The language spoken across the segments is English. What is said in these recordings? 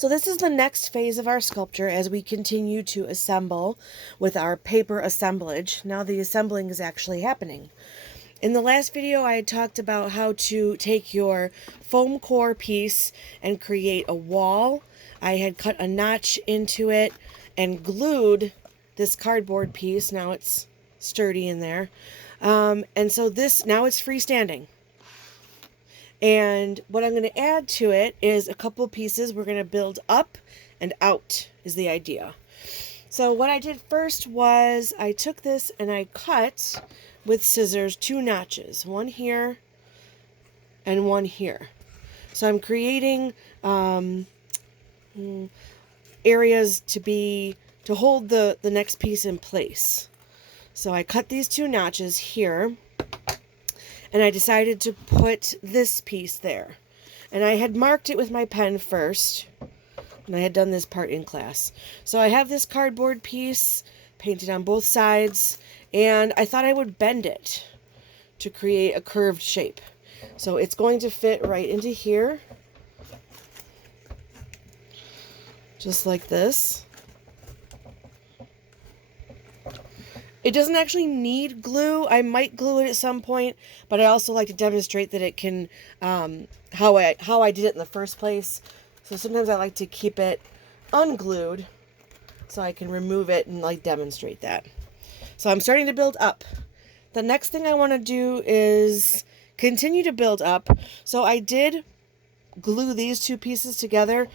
So this is the next phase of our sculpture as we continue to assemble with our paper assemblage. Now the assembling is actually happening. In the last video, I had talked about how to take your foam core piece and create a wall. I had cut a notch into it and glued this cardboard piece. Now it's sturdy in there. And so this, now it's freestanding. And what I'm going to add to it is a couple pieces we're going to build up and out is the idea. So what I did first was I took this and I cut with scissors 2 notches, one here and one here. So I'm creating areas to hold the next piece in place. So I cut these 2 notches here. And I decided to put this piece there. And I had marked it with my pen first. And I had done this part in class. So I have this cardboard piece painted on both sides. And I thought I would bend it to create a curved shape. So it's going to fit right into here. Just like this. It doesn't actually need glue. I might glue it at some point, but I also like to demonstrate that it can, how I did it in the first place. So sometimes I like to keep it unglued so I can remove it and like demonstrate that. So I'm starting to build up. The next thing I want to do is continue to build up. So I did glue these 2 pieces together,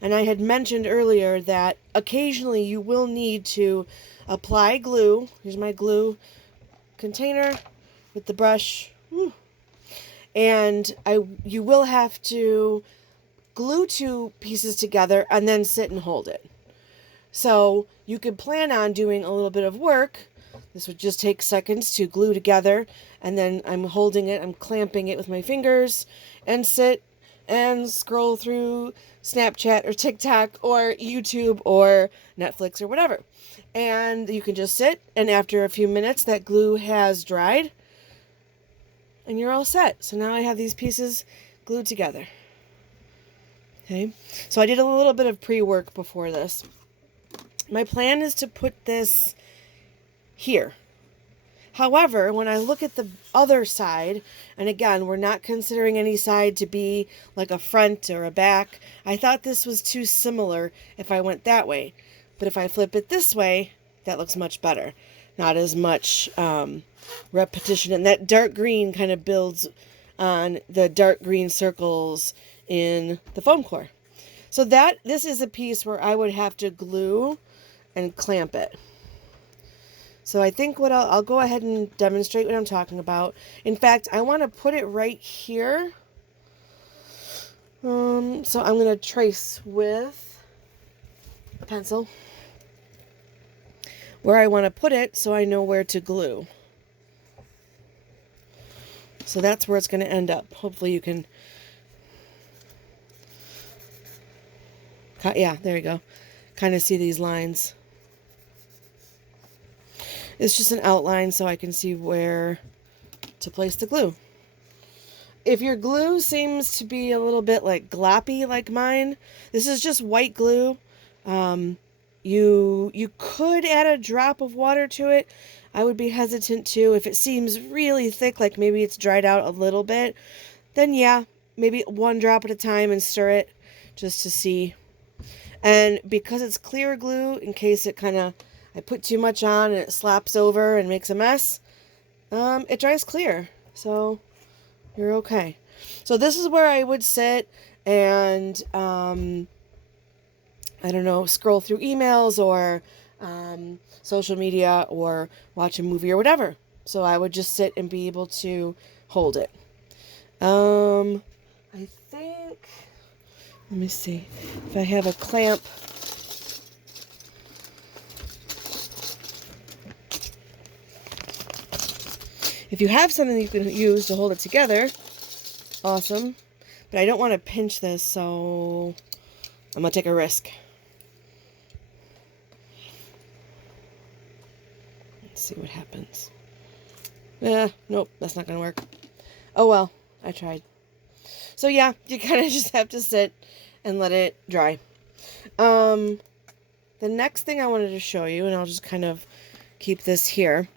and I had mentioned earlier that occasionally you will need to apply glue. Here's my glue container with the brush. And you will have to glue 2 pieces together and then sit and hold it. So you could plan on doing a little bit of work. This would just take seconds to glue together, and then I'm holding it, I'm clamping it with my fingers, and sit and scroll through Snapchat or TikTok or YouTube or Netflix or whatever. And you can just sit, and after a few minutes that glue has dried and you're all set. So now I have these pieces glued together. Okay, so I did a little bit of pre-work before this. My plan is to put this here. However, when I look at the other side, and again, we're not considering any side to be like a front or a back, I thought this was too similar if I went that way. But if I flip it this way, that looks much better. Not as much repetition. And that dark green kind of builds on the dark green circles in the foam core. So this is a piece where I would have to glue and clamp it. So I think what I'll go ahead and demonstrate what I'm talking about. In fact, I want to put it right here. So I'm going to trace with a pencil where I want to put it so I know where to glue. So that's where it's going to end up. Hopefully you can... Yeah, there you go. Kind of see these lines. It's just an outline so I can see where to place the glue. If your glue seems to be a little bit like gloppy like mine, this is just white glue. You could add a drop of water to it. I would be hesitant to. If it seems really thick, like maybe it's dried out a little bit, then yeah, maybe 1 drop at a time and stir it just to see. And because it's clear glue, in case it I put too much on and it slaps over and makes a mess, it dries clear. So you're okay. So this is where I would sit and, I don't know, scroll through emails or social media or watch a movie or whatever. So I would just sit and be able to hold it. I think, let me see if I have a clamp. If you have something you can use to hold it together, awesome. But I don't want to pinch this, so I'm going to take a risk. Let's see what happens. Nope, that's not going to work. Oh well, I tried. So yeah, you kind of just have to sit and let it dry. The next thing I wanted to show you, and I'll just kind of keep this here,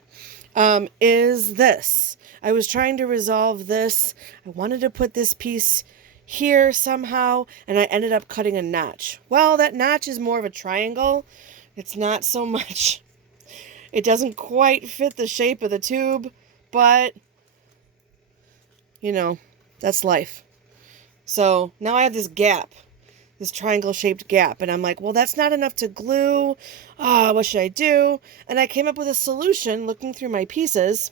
is this. I was trying to resolve this. I wanted to put this piece here somehow, and I ended up cutting a notch. Well, that notch is more of a triangle. It's not so much. It doesn't quite fit the shape of the tube, but, you know, that's life. So now I have this gap, this triangle-shaped gap, and I'm like, well, that's not enough to glue. What should I do? And I came up with a solution looking through my pieces.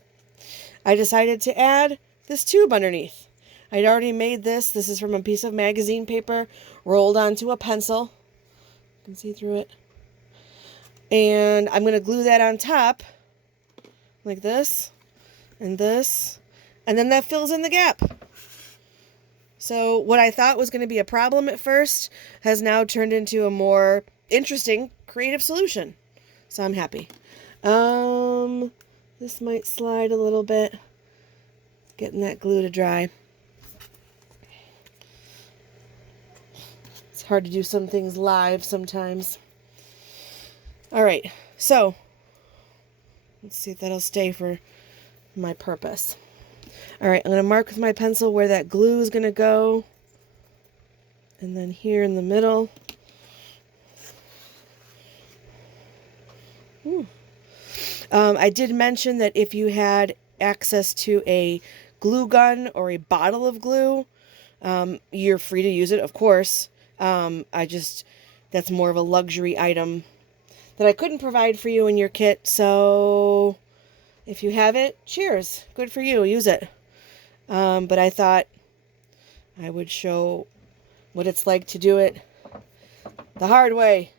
I decided to add this tube underneath. I'd already made this. This is from a piece of magazine paper rolled onto a pencil. You can see through it. And I'm going to glue that on top like this, and then that fills in the gap. So what I thought was going to be a problem at first has now turned into a more interesting, creative solution. So I'm happy. This might slide a little bit. Getting that glue to dry. It's hard to do some things live sometimes. All right, so let's see if that'll stay for my purpose. All right, I'm going to mark with my pencil where that glue is going to go. And then here in the middle. I did mention that if you had access to a glue gun or a bottle of glue, you're free to use it, of course. That's more of a luxury item that I couldn't provide for you in your kit. So if you have it, cheers. Good for you. Use it. But I thought I would show what it's like to do it the hard way.